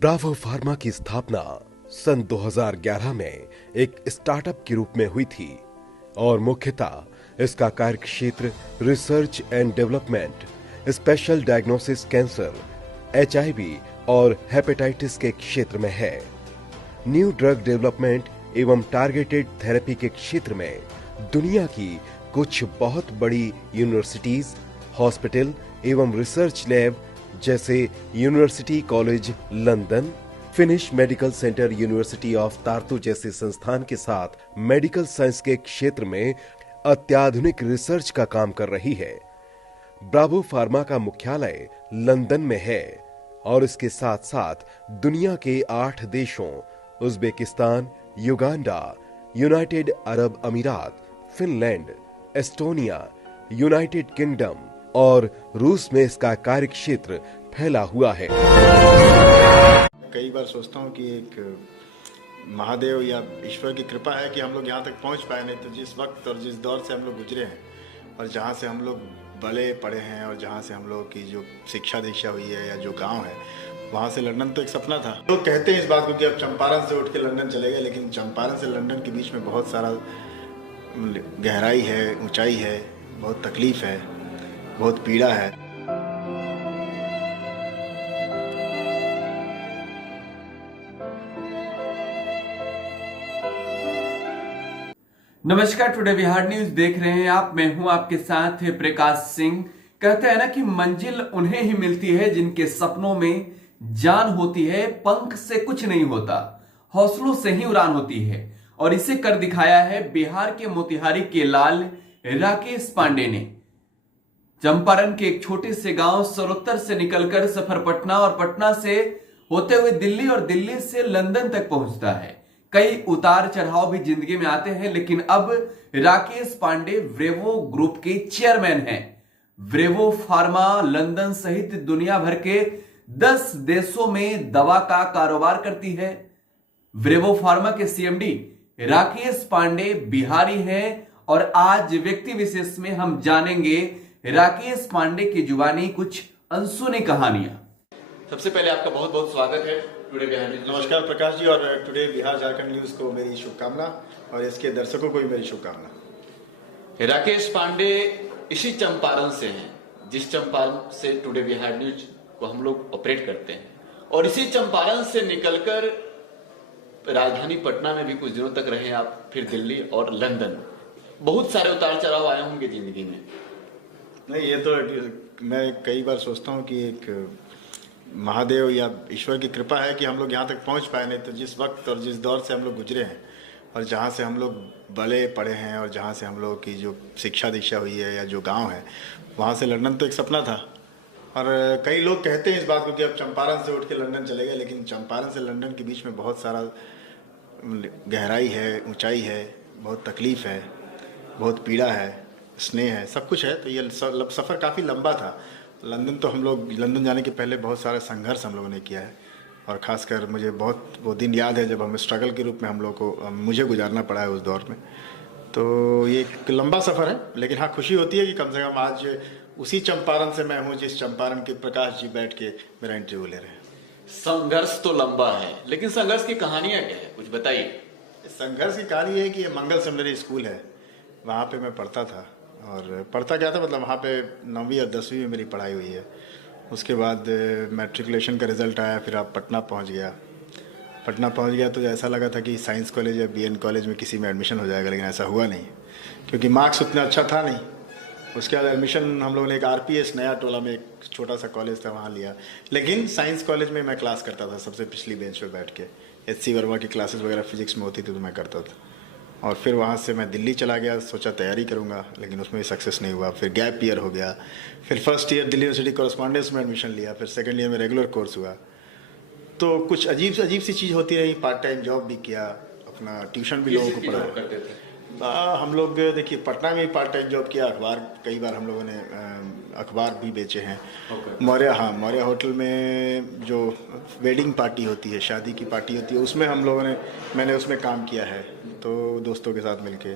Bravo pharma की स्थापना सन 2011 में एक स्टार्टअप के रूप में हुई थी और मुख्यतः इसका कार्यक्षेत्र research and development, special diagnosis cancer, HIV और हेपेटाइटिस के क्षेत्र में है। न्यू ड्रग डेवलपमेंट एवं टारगेटेड थेरेपी के क्षेत्र में दुनिया की कुछ बहुत बड़ी यूनिवर्सिटीज, हॉस्पिटल एवं रिसर्च लैब जैसे university college London, Finnish medical centre, university of Tartu जैसे संस्थान के साथ मेडिकल साइंस के क्षेत्र में अत्याधुनिक रिसर्च का काम कर रही है। ब्रावो फार्मा का मुख्यालय लंदन में है और इसके साथ साथ दुनिया के 8 देशों उज्बेकिस्तान, युगांडा, यूनाइटेड अरब अमीरात, फिनलैंड, एस्टोनिया, यूनाइटेड किंगडम और रूस में इसका कार्यक्षेत्र फैला हुआ है। कई बार सोचता हूँ कि एक महादेव या ईश्वर की कृपा है कि हम लोग यहाँ तक पहुँच पाए, नहीं तो जिस वक्त और जिस दौर से हम लोग गुजरे हैं और जहाँ से हम लोग बड़े पढ़े हैं और जहाँ से हम लोग की जो शिक्षा दीक्षा हुई है या जो गांव है, वहाँ से लंदन तो एक सपना था। लोग कहते हैं इस बात को कि अब चंपारण से उठ के लंदन चले गए, लेकिन चंपारण से लंदन के बीच में बहुत सारा गहराई है, ऊंचाई है, बहुत तकलीफ है, बहुत पीड़ा है। नमस्कार, टुडे बिहार न्यूज देख रहे हैं आप। मैं हूं आपके साथ प्रकाश सिंह। कहते हैं ना कि मंजिल उन्हें ही मिलती है जिनके सपनों में जान होती है, पंख से कुछ नहीं होता, हौसलों से ही उड़ान होती है। और इसे कर दिखाया है बिहार के मोतिहारी के लाल राकेश पांडे ने। चंपारण के एक छोटे से गांव सरोत्तर से निकलकर सफर पटना और पटना से होते हुए दिल्ली और दिल्ली से लंदन तक पहुंचता है। कई उतार चढ़ाव भी जिंदगी में आते हैं, लेकिन अब राकेश पांडे ब्रेवो ग्रुप के चेयरमैन हैं। ब्रेवो फार्मा लंदन सहित दुनिया भर के 10 देशों में दवा का कारोबार करती है। ब्रेवो फार्मा के सीएमडी राकेश पांडे बिहारी हैं और आज व्यक्ति विशेष में हम जानेंगे राकेश पांडे की जुबानी कुछ अनसुनी कहानियां। सबसे पहले आपका बहुत बहुत स्वागत है टुडे बिहार न्यूज। नमस्कार प्रकाश जी, और टुडे बिहार झारखंड न्यूज को मेरी शुभकामना और इसके दर्शकों को भी मेरी शुभकामना। राकेश पांडे इसी चंपारण से हैं जिस चंपारण से टुडे बिहार न्यूज को हम लोग ऑपरेट करते हैं, और इसी चंपारण से निकलकर राजधानी पटना में भी कुछ दिनों तक रहे आप, फिर दिल्ली और लंदन। बहुत सारे उतार चढ़ाव आए होंगे जिंदगी में। नहीं, ये तो मैं कई बार सोचता हूँ कि एक महादेव या ईश्वर की कृपा है कि हम लोग यहाँ तक पहुँच पाए, नहीं तो जिस वक्त और जिस दौर से हम लोग गुजरे हैं और जहाँ से हम लोग बड़े पढ़े हैं और जहाँ से हम लोग की जो शिक्षा दीक्षा हुई है या जो गांव है, वहाँ से लंदन तो एक सपना था। और कई लोग कहते हैं इस बात को कि अब चंपारण से उठ के लंदन चले गए, लेकिन चंपारण से लंदन के बीच में बहुत सारा गहराई है, ऊंचाई है, बहुत तकलीफ है, बहुत पीड़ा है, स्नेह है, सब कुछ है। तो ये सफ़र काफ़ी लंबा था। लंदन तो हम लोग लंदन जाने के पहले बहुत सारा संघर्ष हम लोगों ने किया है, और ख़ासकर मुझे बहुत वो दिन याद है जब हमें स्ट्रगल के रूप में हम लोग को मुझे गुजारना पड़ा है उस दौर में। तो ये एक लंबा सफ़र है, लेकिन हाँ, खुशी होती है कि कम से कम आज उसी चंपारण से मैं हूँ जिस चंपारण के प्रकाश जी बैठ के मेरा इंटरव्यू ले रहे हैं। संघर्ष तो लंबा है, लेकिन संघर्ष की कहानियां क्या है, कुछ बताइए। संघर्ष की कहानी है कि ये मंगल सेमिनरी स्कूल है, वहाँ पे मैं पढ़ता था। और पढ़ता क्या था, मतलब वहाँ पे 9वीं और 10वीं में मेरी पढ़ाई हुई है। उसके बाद मैट्रिकुलेशन का रिज़ल्ट आया, फिर आप पटना पहुँच गया। पटना पहुँच गया तो ऐसा लगा था कि साइंस कॉलेज या बीएन कॉलेज में किसी में एडमिशन हो जाएगा, लेकिन ऐसा हुआ नहीं क्योंकि मार्क्स उतना अच्छा था नहीं। उसके बाद एडमिशन हम लोगों ने एक आरपीएस नया टोला में एक छोटा सा कॉलेज था, वहाँ लिया। लेकिन साइंस कॉलेज में मैं क्लास करता था, सबसे पिछली बेंच पे बैठ के। एचसी वर्मा की क्लासेस वगैरह फिजिक्स में होती थी तो मैं करता था। और फिर वहाँ से मैं दिल्ली चला गया, सोचा तैयारी करूँगा, लेकिन उसमें भी सक्सेस नहीं हुआ। फिर गैप ईयर हो गया, फिर first year Delhi university correspondence में एडमिशन लिया, फिर सेकेंड ईयर में रेगुलर कोर्स हुआ। तो कुछ अजीब सी चीज़ होती रही। पार्ट टाइम जॉब भी किया, अपना ट्यूशन भी लोगों को पढ़ाया। हम लोग देखिए पटना में पार्ट टाइम जॉब किया, अखबार कई बार हम लोगों ने अखबार भी बेचे हैं। मौर्य होटल में जो वेडिंग पार्टी होती है, शादी की पार्टी होती है, उसमें मैंने उसमें काम किया है, तो दोस्तों के साथ मिलके।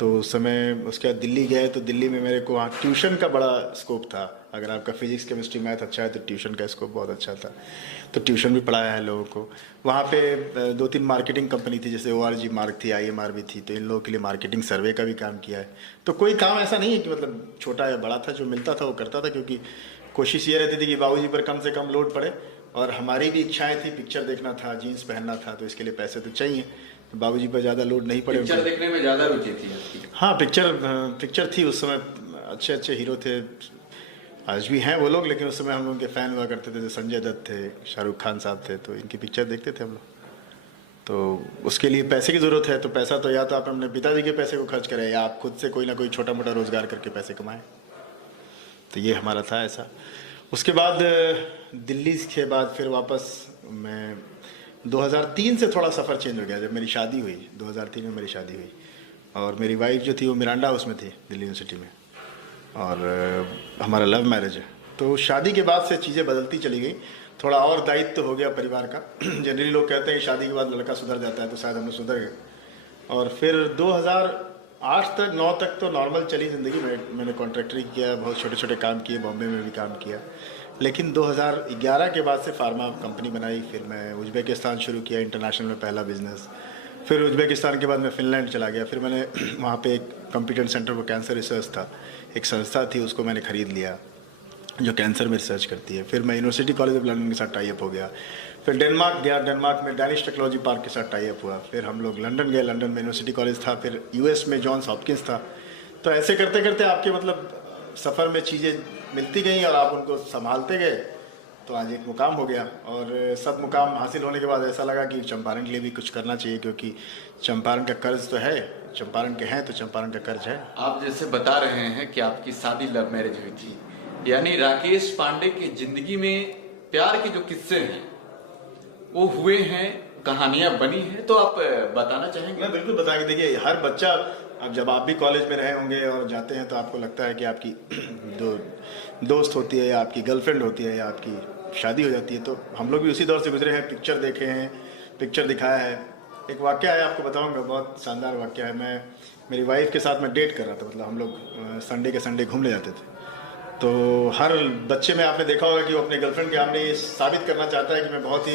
तो उस समय उसके बाद दिल्ली गए तो दिल्ली में मेरे को वहाँ ट्यूशन का बड़ा स्कोप था। अगर आपका फिजिक्स केमिस्ट्री मैथ अच्छा है तो ट्यूशन का स्कोप बहुत अच्छा था, तो ट्यूशन भी पढ़ाया है लोगों को। वहाँ पे 2-3 मार्केटिंग कंपनी थी, जैसे ORG मार्क थी, IMR भी थी, तो इन लोगों के लिए मार्केटिंग सर्वे का भी काम किया है। तो कोई काम ऐसा नहीं है कि मतलब छोटा या बड़ा था, जो मिलता था वो करता था, क्योंकि कोशिश ये रहती थी कि बाबूजी पर कम से कम लोड पड़े, और हमारी भी इच्छाएं थी, पिक्चर देखना था, जीन्स पहनना था, तो इसके लिए पैसे तो चाहिए, तो बाबूजी पर ज़्यादा लोड नहीं पड़े। पिक्चर देखने में ज़्यादा रुचि थी आपकी? हाँ, पिक्चर थी उस समय, अच्छे अच्छे हीरो थे, आज भी हैं वो लोग, लेकिन उस समय हम लोग के फ़ैन हुआ करते थे, जैसे संजय दत्त थे, शाहरुख खान साहब थे, तो इनकी पिक्चर देखते थे हम लोग। तो उसके लिए पैसे की ज़रूरत है, तो पैसा तो या तो आप अपने पिताजी के पैसे को खर्च करें, या आप खुद से कोई ना कोई छोटा मोटा रोज़गार करके पैसे कमाएं। तो ये हमारा था ऐसा। उसके बाद दिल्ली के बाद फिर वापस मैं 2003 से थोड़ा सफ़र चेंज हो गया, जब मेरी शादी हुई। 2003 में मेरी शादी हुई, और मेरी वाइफ जो थी वो मिरांडा हाउस में थी, दिल्ली यूनिवर्सिटी में, और हमारा लव मैरिज है। तो शादी के बाद से चीज़ें बदलती चली गई, थोड़ा और दायित्व तो हो गया परिवार का। जनरली लोग कहते हैं कि शादी के बाद लड़का सुधर जाता है, तो शायद हम लोग सुधर गए। और फिर 2008 तक 9 तक तो नॉर्मल चली ज़िंदगी। मैंने कॉन्ट्रैक्टरी किया, बहुत छोटे छोटे काम किए, बॉम्बे में भी काम किया। लेकिन 2011 के बाद से फार्मा कंपनी बनाई, फिर मैं उज़्बेकिस्तान शुरू किया, इंटरनेशनल में पहला बिजनेस। फिर उज़्बेकिस्तान के बाद मैं फ़िनलैंड चला गया। फिर मैंने वहाँ पे एक कंप्यूटेंट सेंटर फॉर कैंसर रिसर्च था, एक संस्था थी, उसको मैंने ख़रीद लिया जो कैंसर में रिसर्च करती है। फिर मैं यूनिवर्सिटी कॉलेज ऑफ लंदन के साथ टाई अप हो गया। फिर डेनमार्क गया, डेनमार्क में डैनिश टेक्नोलॉजी पार्क के साथ टाई अप हुआ। फिर हम लोग लंदन गए, लंदन में यूनिवर्सिटी कॉलेज था। फिर US में जॉन्स हॉपकिंस था। तो ऐसे करते करते आपके मतलब सफ़र में चीज़ें मिलती गई और आप उनको संभालते गए, तो आज एक मुकाम हो गया। और सब मुकाम हासिल होने के बाद ऐसा लगा कि चंपारण के लिए भी कुछ करना चाहिए, क्योंकि चंपारण का कर्ज तो है, चंपारण के हैं तो चंपारण का कर्ज है। आप जैसे बता रहे हैं कि आपकी शादी लव मैरिज हुई थी, यानी राकेश पांडे की जिंदगी में प्यार के जो किस्से हैं वो हुए हैं, कहानियां बनी हैं, तो आप बताना चाहेंगे? मैं बिल्कुल बताएंगे। देखिए, हर बच्चा, अब जब आप भी कॉलेज में रहे होंगे और जाते हैं, तो आपको लगता है कि आपकी दोस्त होती है, या आपकी गर्लफ्रेंड होती है, या आपकी शादी हो जाती है। तो हम लोग भी उसी दौर से गुजरे हैं, पिक्चर देखे हैं, पिक्चर दिखाया है। एक वाक़या है, आपको बताऊंगा, बहुत शानदार वाक़या है। मेरी वाइफ के साथ मैं डेट कर रहा था, मतलब हम लोग संडे के संडे घूमने जाते थे। तो हर बच्चे में आपने देखा होगा कि वो अपने गर्लफ्रेंड के सामने ये साबित करना चाहता है कि मैं बहुत ही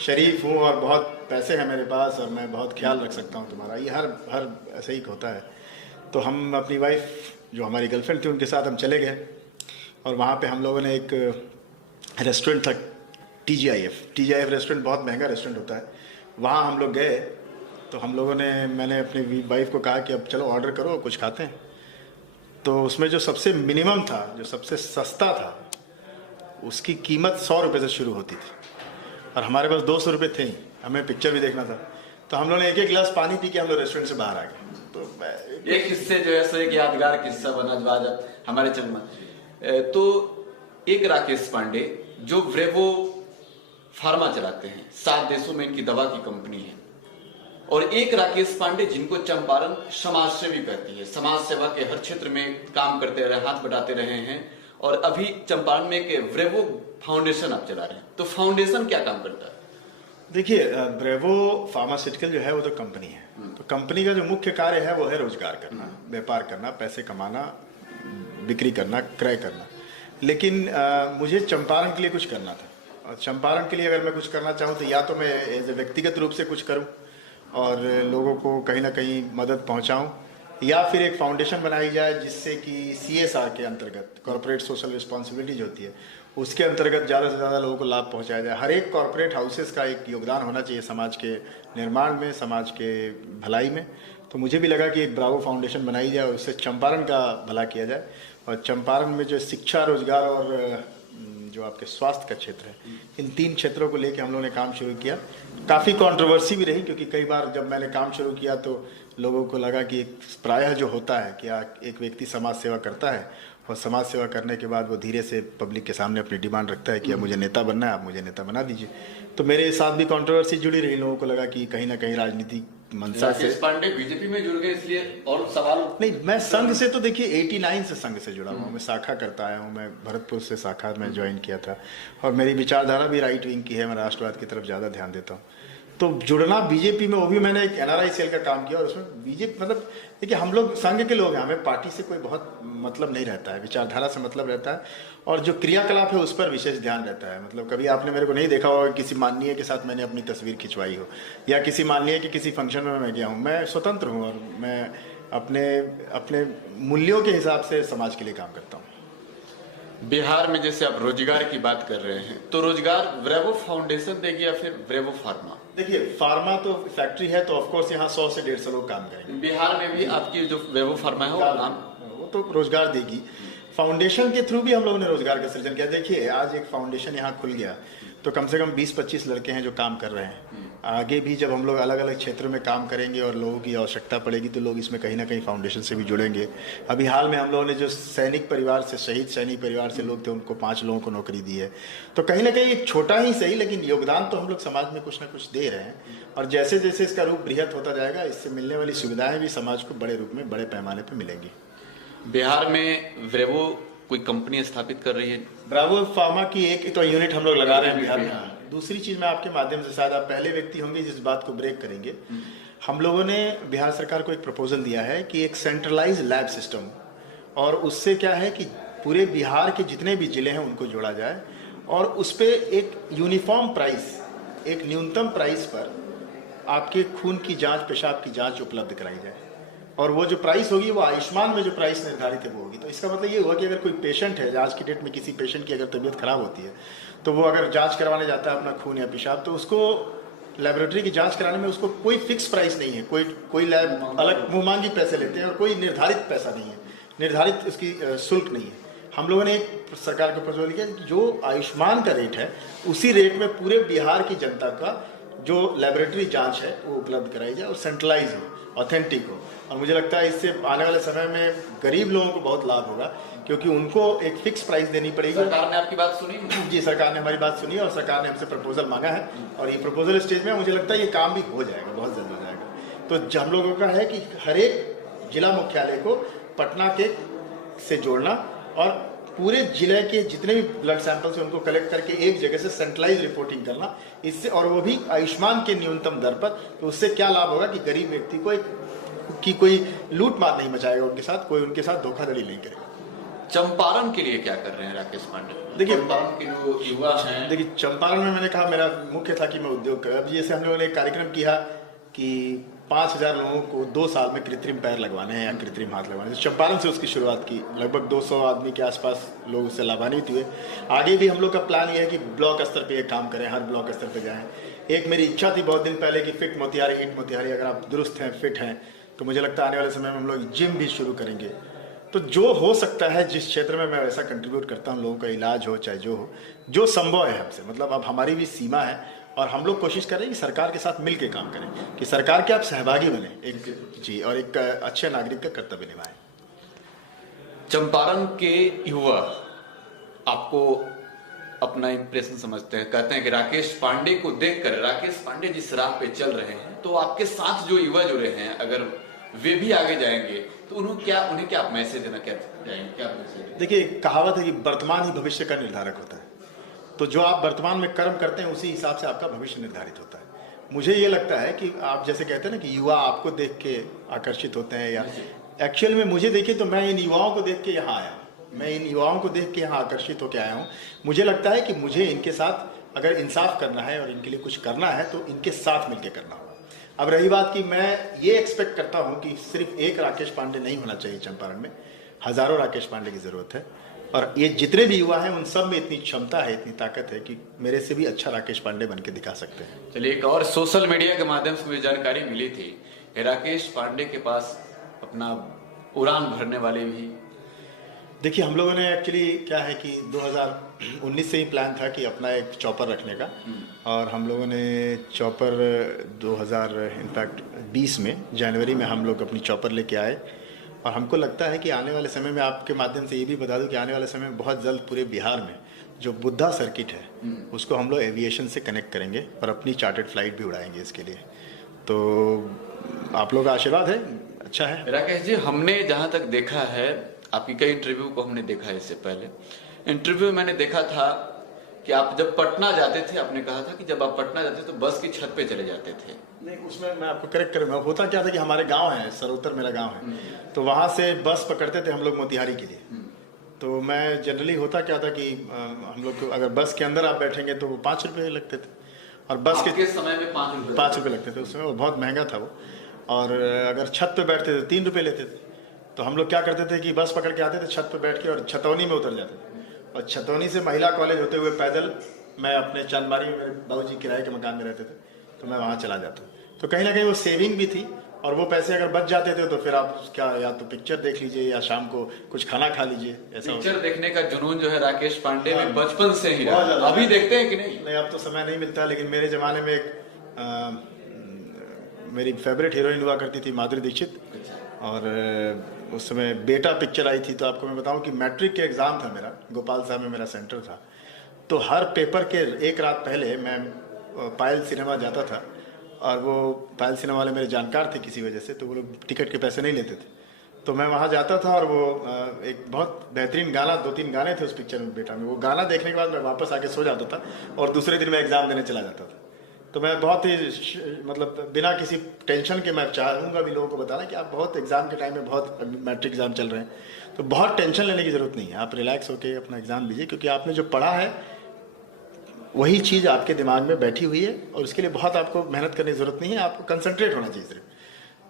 शरीफ हूँ और बहुत पैसे हैं मेरे पास और मैं बहुत ख्याल रख सकता हूँ तुम्हारा। ये हर ऐसे ही होता है। तो हम अपनी वाइफ, जो हमारी गर्लफ्रेंड थी, उनके साथ हम चले गए, और वहाँ पे हम लोगों ने एक रेस्टोरेंट था, TGIF रेस्टोरेंट, बहुत महंगा रेस्टोरेंट होता है। वहाँ हम लोग गए, तो मैंने अपनी वाइफ को कहा कि अब चलो ऑर्डर करो, कुछ खाते हैं। तो उसमें जो सबसे मिनिमम था, जो सबसे सस्ता था, उसकी कीमत 100 रुपये से शुरू होती थी, और हमारे पास 200 रुपये थे ही, हमें पिक्चर भी देखना था। तो हम लोगों ने एक गिलास पानी पी के हम लोग रेस्टोरेंट से बाहर आ गए। तो एक किस्से जो है सो एक यादगार किस्सा बना जो आज हमारे चलमा। तो एक राकेश पांडे जो ब्रेवो फार्मा चलाते हैं, 7 देशों में इनकी दवा की कंपनी है, और एक राकेश पांडे जिनको चंपारण समाज सेवी कहती है, समाज सेवा के हर क्षेत्र में काम करते रहे, हाथ बढ़ाते रहे हैं, और अभी चंपारण में एक ब्रेवो फाउंडेशन आप चला रहे हैं। तो फाउंडेशन क्या काम करता है? देखिए, ब्रेवो फार्मास्यूटिकल जो है वो तो कंपनी है। तो कंपनी का जो मुख्य कार्य है वो है रोजगार करना, व्यापार करना, पैसे कमाना, बिक्री करना, क्रय करना। लेकिन मुझे चंपारण के लिए कुछ करना था, और चंपारण के लिए अगर मैं कुछ करना चाहूँ तो या तो मैं एज ए व्यक्तिगत रूप से कुछ करूँ और लोगों को कहीं ना कहीं मदद पहुँचाऊँ, या फिर एक फाउंडेशन बनाई जाए जिससे कि CSR के अंतर्गत, कॉर्पोरेट सोशल रिस्पॉन्सिबिलिटी जो होती है, उसके अंतर्गत ज़्यादा से ज़्यादा लोगों को लाभ पहुंचाया जाए। हर एक कॉर्पोरेट हाउसेस का एक योगदान होना चाहिए समाज के निर्माण में, समाज के भलाई में। तो मुझे भी लगा कि एक ब्रावो फाउंडेशन बनाई जाए और उससे चंपारण का भला किया जाए, और चंपारण में जो शिक्षा, रोजगार और जो आपके स्वास्थ्य का क्षेत्र है, इन 3 क्षेत्रों को लेकर हम लोगों ने काम शुरू किया। काफ़ी कंट्रोवर्सी भी रही, क्योंकि कई बार जब मैंने काम शुरू किया तो लोगों को लगा कि प्रायः जो होता है कि एक व्यक्ति समाज सेवा करता है और समाज सेवा करने के बाद वो धीरे से पब्लिक के सामने अपनी डिमांड रखता है कि अब मुझे नेता बनना है, आप मुझे नेता बना दीजिए। तो मेरे साथ भी कंट्रोवर्सी जुड़ी रही, लोगों को लगा कि कहीं ना कहीं राजनीतिक मनसा से। राकेश पांडे बीजेपी में जुड़ गए इसलिए, और सवाल नहीं, मैं संघ से तो देखिए 89 से संघ से जुड़ा हुआ हूँ, मैं शाखा करता आया हूँ, मैं भरतपुर से शाखा में ज्वाइन किया था, और मेरी विचारधारा भी राइट विंग की है, मैं राष्ट्रवाद की तरफ ज़्यादा ध्यान देता हूँ। तो जुड़ना बीजेपी में, वो भी मैंने एक एनआरआई सेल का काम किया और उसमें बीजेपी मतलब देखिए हम लोग संघ के लोग हैं, हमें पार्टी से कोई बहुत मतलब नहीं रहता है, विचारधारा से मतलब रहता है और जो क्रियाकलाप है उस पर विशेष ध्यान रहता है। मतलब कभी आपने मेरे को नहीं देखा होगा किसी माननीय के साथ मैंने अपनी तस्वीर खिंचवाई हो या किसी माननीय के किसी फंक्शन में मैं गया हूँ। मैं स्वतंत्र हूँ और मैं अपने अपने मूल्यों के हिसाब से समाज के लिए काम करता हूँ। बिहार में जैसे आप रोजगार की बात कर रहे हैं, तो रोजगार ब्रेवो फाउंडेशन देगी या फिर ब्रेवो फार्मा? देखिए फार्मा तो फैक्ट्री है तो ऑफकोर्स यहाँ 100 से 150 लोग काम करेंगे। बिहार में भी आपकी जो ब्रेवो फार्मा है वो तो रोजगार देगी। फाउंडेशन के थ्रू भी हम लोगों ने रोजगार का सृजन किया। देखिए आज एक फाउंडेशन यहाँ खुल गया तो कम से कम 20-25 लड़के हैं जो काम कर रहे हैं। आगे भी जब हम लोग अलग अलग क्षेत्रों में काम करेंगे और लोगों की आवश्यकता पड़ेगी तो लोग इसमें कहीं ना कहीं फाउंडेशन से भी जुड़ेंगे। अभी हाल में हम लोगों ने जो सैनिक परिवार से, शहीद सैनिक परिवार से लोग थे, उनको 5 लोगों को नौकरी दी है। तो कहीं ना कहीं एक छोटा ही सही लेकिन योगदान तो हम लोग समाज में कुछ ना कुछ दे रहे हैं और जैसे जैसे इसका रूप बृहत होता जाएगा इससे मिलने वाली सुविधाएं भी समाज को बड़े रूप में, बड़े पैमाने पर मिलेंगी। बिहार में ब्रेवो कोई कंपनी स्थापित कर रही है? ब्रावो फार्मा की एक तो यूनिट हम लोग लगा रहे हैं बिहार में। दूसरी चीज मैं आपके माध्यम से, शायद आप पहले व्यक्ति होंगे जिस बात को ब्रेक करेंगे, हम लोगों ने बिहार सरकार को एक प्रपोजल दिया है कि एक सेंट्रलाइज लैब सिस्टम, और उससे क्या है कि पूरे बिहार के जितने भी जिले हैं उनको जोड़ा जाए और उस पर एक यूनिफॉर्म प्राइस, एक न्यूनतम प्राइस पर आपके खून की जांच, पेशाब की जांच उपलब्ध कराई जाए और वो जो प्राइस होगी वो आयुष्मान में जो प्राइस निर्धारित है वो होगी। तो इसका मतलब ये हुआ कि अगर कोई पेशेंट है, आज की डेट में किसी पेशेंट की अगर तबीयत खराब होती है तो वो अगर जांच करवाने जाता है अपना खून या पेशाब, तो उसको लेबोरेटरी की जांच कराने में उसको कोई फिक्स प्राइस नहीं है। कोई लैब अलग मुँह मांगी पैसे लेते हैं और कोई निर्धारित पैसा नहीं है, निर्धारित उसकी शुल्क नहीं है। हम लोगों ने एक सरकार को प्रपोजल किया कि जो आयुष्मान का रेट है उसी रेट में पूरे बिहार की जनता का जो लेबोरेटरी जांच है वो उपलब्ध कराई जाए और सेंट्रलाइज हो, ऑथेंटिक हो। और मुझे लगता है इससे आने वाले समय में गरीब लोगों को बहुत लाभ होगा क्योंकि उनको एक फिक्स प्राइस देनी पड़ेगी। सरकार ने आपकी बात सुनी? जी, सरकार ने हमारी बात सुनी और सरकार ने हमसे प्रपोजल मांगा है और ये प्रपोजल स्टेज में, मुझे लगता है ये काम भी हो जाएगा, बहुत जल्द हो जाएगा। तो हम लोगों का है कि हर एक जिला मुख्यालय को पटना के से जोड़ना और पूरे जिले के जितने भी ब्लड सैंपल्स हैं उनको कलेक्ट करके एक जगह से सेंट्रलाइज रिपोर्टिंग करना, इससे, और वो भी आयुष्मान के न्यूनतम दर पर। तो उससे क्या लाभ होगा कि गरीब व्यक्ति को कोई लूट मार नहीं मचाएगा उनके साथ, कोई उनके साथ धोखाधड़ी नहीं करेगा। चंपारण के लिए क्या कर रहे हैं राकेश पांडे? देखिए चंपारण के जो युवा हैं, देखिए चंपारण में मैंने कहा मेरा मुख्य था कि मैं उद्योग कर, अब जैसे हम लोगों ने एक कार्यक्रम किया कि 5000 लोगों को 2 साल में कृत्रिम पैर लगवाने हैं या कृत्रिम हाथ लगवाने हैं। चंपारण से उसकी शुरुआत की, लगभग 200 आदमी के आसपास लोग उससे लाभान्वित हुए। आगे भी हम लोग का प्लान ये है कि ब्लॉक स्तर पे ये काम करें, हर ब्लॉक स्तर पे जाएं। एक मेरी इच्छा थी बहुत दिन पहले कि फिट मोतिहारी, हिट मोतिहारी, अगर आप दुरुस्त हैं, फिट हैं, तो मुझे लगता है आने वाले समय में हम लोग जिम भी शुरू करेंगे। तो जो हो सकता है, जिस क्षेत्र में मैं वैसा कंट्रीब्यूट करता हूँ, लोगों का इलाज हो चाहे जो हो, जो संभव है हमसे, मतलब अब हमारी भी सीमा है और हम लोग कोशिश कर रहे हैं कि सरकार के साथ मिलकर काम करें, कि सरकार के आप सहभागी बने एक जी, और एक अच्छे नागरिक का कर्तव्य निभाएं। चंपारण के युवा आपको अपना इंप्रेशन समझते हैं, कहते हैं कि राकेश पांडे को देखकर, राकेश पांडे जिस राह पे चल रहे हैं, तो आपके साथ जो युवा जुड़े हैं अगर वे भी आगे जाएंगे तो उन्हें क्या मैसेज देना क्या मैसेज? देखिए कहावत है कि वर्तमान ही भविष्य का निर्धारक होता है। तो जो आप वर्तमान में कर्म करते हैं उसी हिसाब से आपका भविष्य निर्धारित होता है। मुझे ये लगता है कि आप जैसे कहते हैं ना कि युवा आपको देख के आकर्षित होते हैं, या एक्चुअल में मुझे देखिए तो मैं इन युवाओं को देख के यहाँ आया, मैं इन युवाओं को देख के यहाँ आकर्षित होकर आया हूँ। मुझे लगता है कि मुझे इनके साथ अगर इंसाफ करना है और इनके लिए कुछ करना है तो इनके साथ मिलकर करना होगा। अब रही बात कि मैं ये एक्सपेक्ट करता हूँ कि सिर्फ एक राकेश पांडे नहीं होना चाहिए चंपारण में, हजारों राकेश पांडे की जरूरत है और ये जितने भी युवा हैं उन सब में इतनी क्षमता है, इतनी ताकत है कि मेरे से भी अच्छा राकेश पांडे बन के दिखा सकते हैं। चलिए, एक और सोशल मीडिया के माध्यम से मुझे जानकारी मिली थी, राकेश पांडे के पास अपना उड़ान भरने वाले भी। देखिए हम लोगों ने एक्चुअली क्या है कि 2019 से ही प्लान था कि अपना एक चॉपर रखने का, और हम लोगों ने चॉपर 2020 में जनवरी में हम लोग अपनी चॉपर लेके आए। और हमको लगता है कि आने वाले समय में, आपके माध्यम से ये भी बता दूं कि आने वाले समय में बहुत जल्द पूरे बिहार में जो बुद्धा सर्किट है उसको हम लोग एविएशन से कनेक्ट करेंगे और अपनी चार्टर्ड फ्लाइट भी उड़ाएंगे इसके लिए। तो आप लोगों का आशीर्वाद है, अच्छा है। राकेश जी, हमने जहाँ तक देखा है, आपकी कई इंटरव्यू को हमने देखा है, इससे पहले इंटरव्यू मैंने देखा था कि आप जब पटना जाते थे, आपने कहा था कि जब आप पटना जाते तो बस की छत पे चले जाते थे। नहीं, उसमें मैं आपको करेक्ट करूँगा। होता क्या था कि हमारे गांव है सरोतर, मेरा गांव है, तो वहाँ से बस पकड़ते थे हम लोग मोतिहारी के लिए। तो मैं जनरली होता क्या था कि हम लोग को अगर बस के अंदर आप बैठेंगे तो वो 5 रुपये लगते थे, और बस के समय में 5 रुपये लगते थे उस समय, वो बहुत महंगा था वो। और अगर छत पे बैठते थे 3 रुपये लेते थे। तो हम लोग क्या करते थे कि बस पकड़ के आते थे छत पे बैठ के और छतौनी में उतर जाते थे, और छतौनी से महिला कॉलेज होते हुए पैदल मैं अपने चांदबारी में, मेरे बाबूजी किराए के मकान में रहते थे, तो मैं वहाँ चला जाता। तो कहीं ना कहीं वो सेविंग भी थी, और वो पैसे अगर बच जाते थे तो फिर आप क्या, या तो पिक्चर देख लीजिए या शाम को कुछ खाना खा लीजिए। ऐसा पिक्चर देखने का जुनून जो है राकेश पांडे में बचपन से ही बहुत रहा। ज्यादा। अभी देखते हैं कि नहीं? नहीं, अब तो समय नहीं मिलता, लेकिन मेरे जमाने में एक मेरी फेवरेट हीरोइन हुआ करती थी माधुरी दीक्षित, और उस समय बेटा पिक्चर आई थी। तो आपको मैं बताऊं कि मैट्रिक के एग्ज़ाम था मेरा, गोपाल साहब में मेरा सेंटर था। तो हर पेपर के एक रात पहले मैं पायल सिनेमा जाता था, और वो पायल सिनेमा वाले मेरे जानकार थे किसी वजह से, तो वो लोग टिकट के पैसे नहीं लेते थे। तो मैं वहाँ जाता था, और वो एक बहुत बेहतरीन गाना, 2-3 गाने थे उस पिक्चर में बेटा में, वो गाना देखने के बाद मैं वापस आके सो जाता था, और दूसरे दिन मैं एग्ज़ाम देने चला जाता था। तो मैं बहुत ही मतलब बिना किसी टेंशन के, मैं चाहूँगा भी लोगों को बताना कि आप बहुत एग्ज़ाम के टाइम में, बहुत मैट्रिक एग्ज़ाम चल रहे हैं, तो बहुत टेंशन लेने की ज़रूरत नहीं है। आप रिलैक्स होकर अपना एग्ज़ाम दीजिए, क्योंकि आपने जो पढ़ा है वही चीज़ आपके दिमाग में बैठी हुई है, और उसके लिए बहुत आपको मेहनत करने की ज़रूरत नहीं है, आपको कंसंट्रेट होना चाहिए सिर्फ।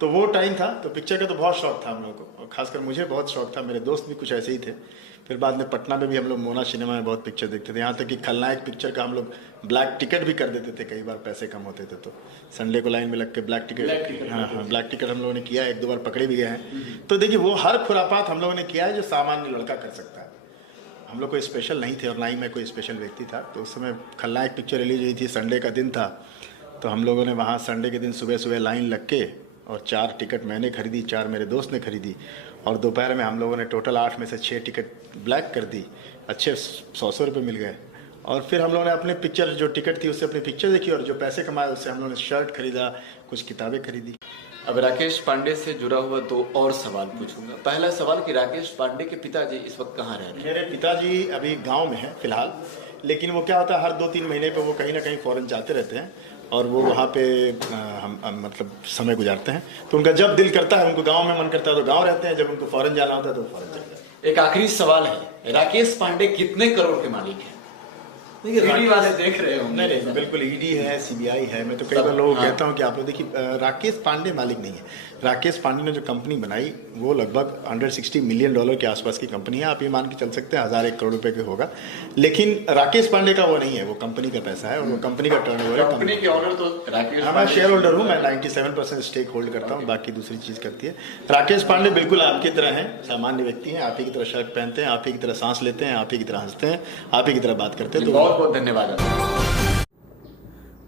तो वो टाइम था। तो पिक्चर का तो बहुत शौक था हम लोगों को, और खासकर मुझे बहुत शौक था, मेरे दोस्त भी कुछ ऐसे ही थे। फिर बाद में पटना में भी हम लोग मोना सिनेमा में बहुत पिक्चर देखते थे, यहाँ तक कि खलनायक पिक्चर का हम लोग ब्लैक टिकट भी कर देते थे, कई बार पैसे कम होते थे तो संडे को लाइन में लग के ब्लैक टिकट, हाँ, ब्लैक टिकट हम लोगों ने किया, 1-2 बार पकड़े भी गए हैं। तो देखिए, वो हर खुरापात हम लोगों ने किया है जो सामान्य लड़का कर सकता है। हम लोग कोई स्पेशल नहीं थे, और ना ही मैं कोई स्पेशल व्यक्ति था। तो उस समय खलनायक पिक्चर रिलीज हुई थी, संडे का दिन था, तो हम लोगों ने वहाँ संडे के दिन सुबह सुबह लाइन लग के, और 4 टिकट मैंने खरीदी, 4 मेरे दोस्त ने खरीदी, और दोपहर में हम लोगों ने टोटल 8 में से 6 टिकट ब्लैक कर दी। अच्छे 100 रुपये मिल गए, और फिर हम लोगों ने अपने पिक्चर जो टिकट थी उससे अपनी पिक्चर देखी, और जो पैसे कमाए उससे हम लोगों ने शर्ट खरीदा, कुछ किताबें खरीदी। अब राकेश पांडे से जुड़ा हुआ 2 और सवाल पूछूंगा। पहला सवाल कि राकेश पांडे के पिताजी इस वक्त कहाँ रह रहे हैं? मेरे पिताजी अभी गांव में हैं फिलहाल, लेकिन वो क्या होता है, हर 2-3 महीने पे वो कहीं ना कहीं फॉरेन जाते रहते हैं, और वो वहाँ पे हम मतलब समय गुजारते हैं। तो उनका जब दिल करता है, उनको गांव में मन करता है तो गांव रहते हैं, जब उनको फॉरेन जाना होता है तो फॉरेन चले जाते हैं। एक आखिरी सवाल है, राकेश पांडे कितने करोड़ के मालिक हैं? ईडी वाले देख रहे हो? नहीं, बिल्कुल ईडी है, सीबीआई है। मैं तो कई बार लोगों को कहता हूँ कि आप लोग देखिए, राकेश पांडे मालिक नहीं है। राकेश पांडे ने जो कंपनी बनाई वो लगभग $160 मिलियन के आसपास की कंपनी है। आप ये मान के चल सकते हैं 1001 करोड़ रुपए के होगा, लेकिन राकेश पांडे का वो नहीं है, वो कंपनी का पैसा है, और वो कंपनी का टर्नओवर है। कंपनी के ओनर तो राकेश, मैं शेयर होल्डर हूँ, मैं 97% स्टेक होल्ड करता हूँ, बाकी दूसरी चीज करती है। राकेश पांडे बिल्कुल आपकी तरह हैं, सामान्य व्यक्ति हैं, आप ही की तरह शर्ट पहनते हैं, आप ही की तरह सांस लेते हैं, आप ही की तरह हंसते हैं, आप ही की तरह बात करते हैं। तो बहुत बहुत धन्यवाद।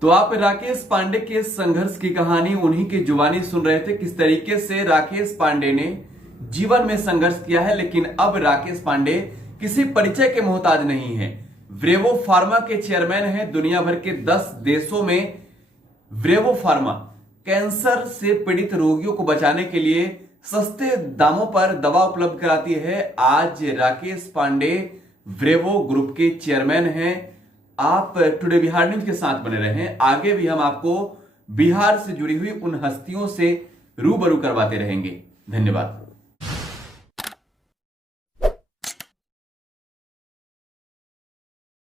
तो आप राकेश पांडे के संघर्ष की कहानी उन्हीं की जुबानी सुन रहे थे, किस तरीके से राकेश पांडे ने जीवन में संघर्ष किया है। लेकिन अब राकेश पांडे किसी परिचय के मोहताज नहीं है। ब्रेवो फार्मा के चेयरमैन हैं। दुनिया भर के 10 देशों में ब्रेवो फार्मा कैंसर से पीड़ित रोगियों को बचाने के लिए सस्ते दामों पर दवा उपलब्ध कराती है। आज राकेश पांडे ब्रेवो ग्रुप के चेयरमैन हैं। आप टुडे बिहार न्यूज के साथ बने रहें, आगे भी हम आपको बिहार से जुड़ी हुई उन हस्तियों से रूबरू करवाते रहेंगे। धन्यवाद।